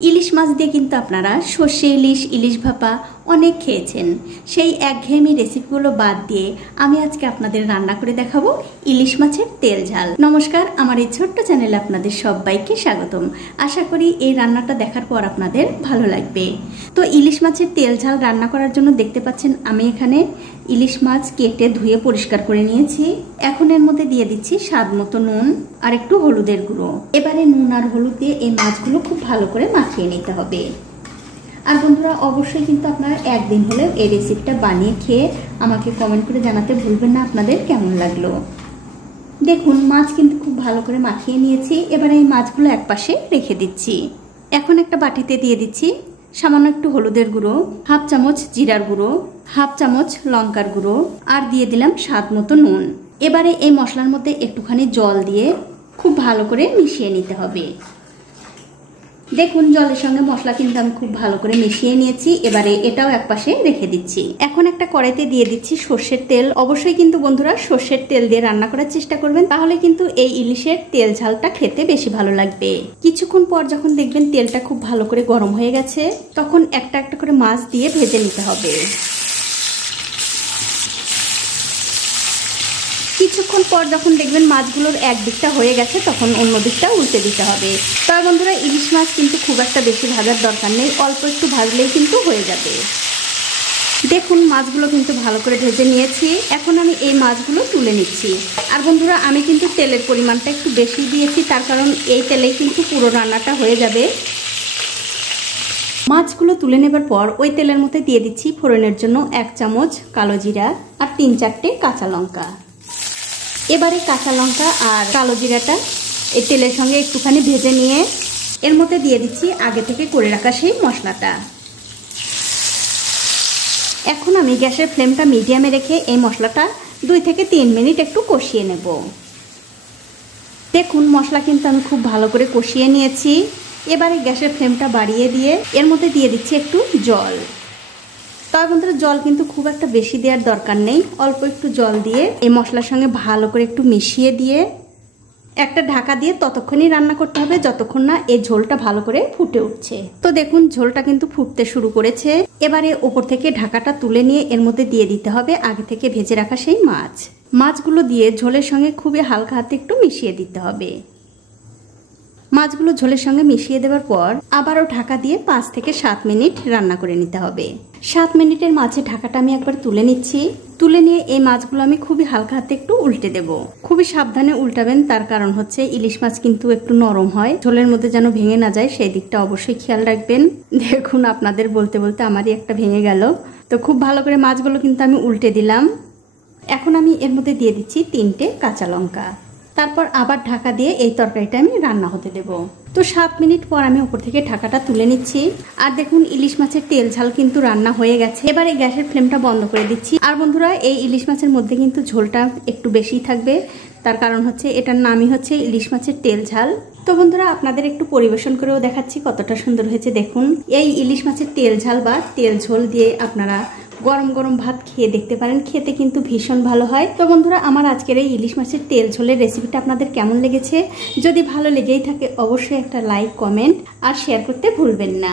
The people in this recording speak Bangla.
ইলিশ মাছ দিয়ে কিন্তু আপনারা সর্ষে ইলিশ, ইলিশ ভাপা অনেক খেয়েছেন। সেই একঘেয়েমি রেসিপিগুলো বাদ দিয়ে আমি আজকে আপনাদের রান্না করে দেখাবো ইলিশ মাছের তেল ঝাল। নমস্কার, আমার এই ছোট্ট চ্যানেলে আপনাদের সবাইকে স্বাগতম। আশা করি এই রান্নাটা দেখার পর আপনাদের ভালো লাগবে। তো ইলিশ মাছের তেল ঝাল রান্না করার জন্য দেখতে পাচ্ছেন আমি এখানে ইলিশ মাছ কেটে ধুয়ে পরিষ্কার করে নিয়েছি। এখন এর মধ্যে দিয়ে দিচ্ছি স্বাদ মতো নুন আর একটু হলুদের গুঁড়ো। এবারে নুন আর হলুদ দিয়ে এই মাছগুলো খুব ভালো করে মাখিয়ে নিতে হবে। আর বন্ধুরা, অবশ্যই কিন্তু আপনারা একদিন হলেও এই রেসিপিটা বানিয়ে খেয়ে আমাকে কমেন্ট করে জানাতে ভুলবেন না আপনাদের কেমন লাগলো। দেখুন, মাছ কিন্তু খুব ভালো করে মাখিয়ে নিয়েছি। এবারে এই মাছগুলো একপাশে রেখে দিচ্ছি। এখন একটা বাটিতে দিয়ে দিচ্ছি সামান্য একটু হলুদের গুঁড়ো, হাফ চামচ জিরার গুঁড়ো, হাফ চামচ লঙ্কার গুঁড়ো আর দিয়ে দিলাম স্বাদ মতো নুন। এবারে এই মশলার মধ্যে একটুখানি জল দিয়ে খুব ভালো করে মিশিয়ে নিতে হবে। দেখুন, জলের সঙ্গে মশলা কিন্তু আমি খুব ভালো করে মিশিয়ে নিয়েছি। এবারে এটাও একপাশে রেখে দিচ্ছি। এখন একটা কড়াইতে দিয়ে দিচ্ছি সর্ষের তেল। অবশ্যই কিন্তু বন্ধুরা সর্ষের তেল দিয়ে রান্না করার চেষ্টা করবেন, তাহলে কিন্তু এই ইলিশের তেল ঝালটা খেতে বেশি ভালো লাগবে। কিছুক্ষণ পর যখন দেখবেন তেলটা খুব ভালো করে গরম হয়ে গেছে, তখন একটা একটা করে মাছ দিয়ে ভেজে নিতে হবে। কিছুক্ষণ পর যখন দেখবেন মাছগুলোর এক দিকটা হয়ে গেছে, তখন অন্য দিকটা উল্টে দিতে হবে। তবে বন্ধুরা, ইলিশ মাছ কিন্তু খুব একটা বেশি ভাজার দরকার নেই, অল্প একটু ভাজলেই কিন্তু হয়ে যাবে। দেখুন, মাছগুলো কিন্তু ভালো করে ভেজে নিয়েছি। এখন আমি এই মাছগুলো তুলে নিচ্ছি। আর বন্ধুরা, আমি কিন্তু তেলের পরিমাণটা একটু বেশি দিয়েছি, তার কারণ এই তেলেই কিন্তু পুরো রান্নাটা হয়ে যাবে। মাছগুলো তুলে নেবার পর ওই তেলের মধ্যে দিয়ে দিচ্ছি ফোড়নের জন্য 1 চামচ কালো জিরা আর 3-4টে কাঁচা লঙ্কা। এবারে কাঁচা লঙ্কা আর কালো জিরাটা এই তেলের সঙ্গে একটুখানি ভেজে নিয়ে এর মধ্যে দিয়ে দিচ্ছি আগে থেকে করে রাখা সেই মশলাটা। এখন আমি গ্যাসের ফ্লেমটা মিডিয়ামে রেখে এই মশলাটা 2 থেকে 3 মিনিট একটু কষিয়ে নেব। দেখুন, মশলা কিন্তু আমি খুব ভালো করে কষিয়ে নিয়েছি। এবারে গ্যাসের ফ্লেমটা বাড়িয়ে দিয়ে এর মধ্যে দিয়ে দিচ্ছি একটু জল। তবে বন্ধুরা, জল কিন্তু খুব একটা বেশি দেওয়ার দরকার নেই, অল্প একটু জল দিয়ে এই মশলার সঙ্গে ভালো করে একটু মিশিয়ে দিয়ে একটা ঢাকা দিয়ে ততক্ষণই রান্না করতে হবে যতক্ষণ না এই ঝোলটা ভালো করে ফুটে উঠছে। তো দেখুন, ঝোলটা কিন্তু ফুটতে শুরু করেছে। এবারে ওপর থেকে ঢাকাটা তুলে নিয়ে এর মধ্যে দিয়ে দিতে হবে আগে থেকে ভেজে রাখা সেই মাছগুলো দিয়ে ঝোলের সঙ্গে খুবই হালকা হাতে একটু মিশিয়ে দিতে হবে। মাছগুলো ঝোলের সঙ্গে মিশিয়ে দেওয়ার পর আবারও ঢাকা দিয়ে 5 থেকে 7 মিনিট রান্না করে নিতে হবে। 7 মিনিটের মাঝে ঢাকাটা আমি একবার তুলে নিচ্ছি। তুলে নিয়ে এই মাছগুলো আমি খুবই হালকা হাতে একটু উল্টে দেব। খুবই সাবধানে উল্টাবেন, তার কারণ হচ্ছে ইলিশ মাছ কিন্তু একটু নরম হয়, ঝোলের মধ্যে যেন ভেঙে না যায় সেই দিকটা অবশ্যই খেয়াল রাখবেন। দেখুন, আপনাদের বলতে বলতে আমারই একটা ভেঙে গেল। তো খুব ভালো করে মাছগুলো কিন্তু আমি উল্টে দিলাম। এখন আমি এর মধ্যে দিয়ে দিচ্ছি 3টে কাঁচা লঙ্কা। তারপর আবার ঢাকা দিয়ে এই তরকারিটা আমি রান্না হতে দেব। তো 7 মিনিট পর আমি উপর থেকে ঢাকাটা তুলে নিচ্ছি। আর দেখুন, ইলিশ মাছের তেল ঝাল কিন্তু রান্না হয়ে গেছে। এবারে গ্যাসের ফ্লেমটা বন্ধ করে দিচ্ছি। আর বন্ধুরা, এই ইলিশ মাছের মধ্যে কিন্তু ঝোলটা একটু বেশি থাকবে, তার কারণ হচ্ছে এটার নামই হচ্ছে ইলিশ মাছের তেল ঝাল। তো বন্ধুরা, আপনাদের একটু পরিবেশন করেও দেখাচ্ছি কতটা সুন্দর হয়েছে। দেখুন, এই ইলিশ মাছের তেল ঝাল বা তেল ঝোল দিয়ে আপনারা গরম গরম ভাত খেয়ে দেখতে পারেন, খেতে কিন্তু ভীষণ ভালো হয়। তো বন্ধুরা, আমার আজকের এই ইলিশ মাছের তেল ঝোলের রেসিপিটা আপনাদের কেমন লেগেছে? যদি ভালো লেগেই থাকে অবশ্যই একটা লাইক, কমেন্ট আর শেয়ার করতে ভুলবেন না।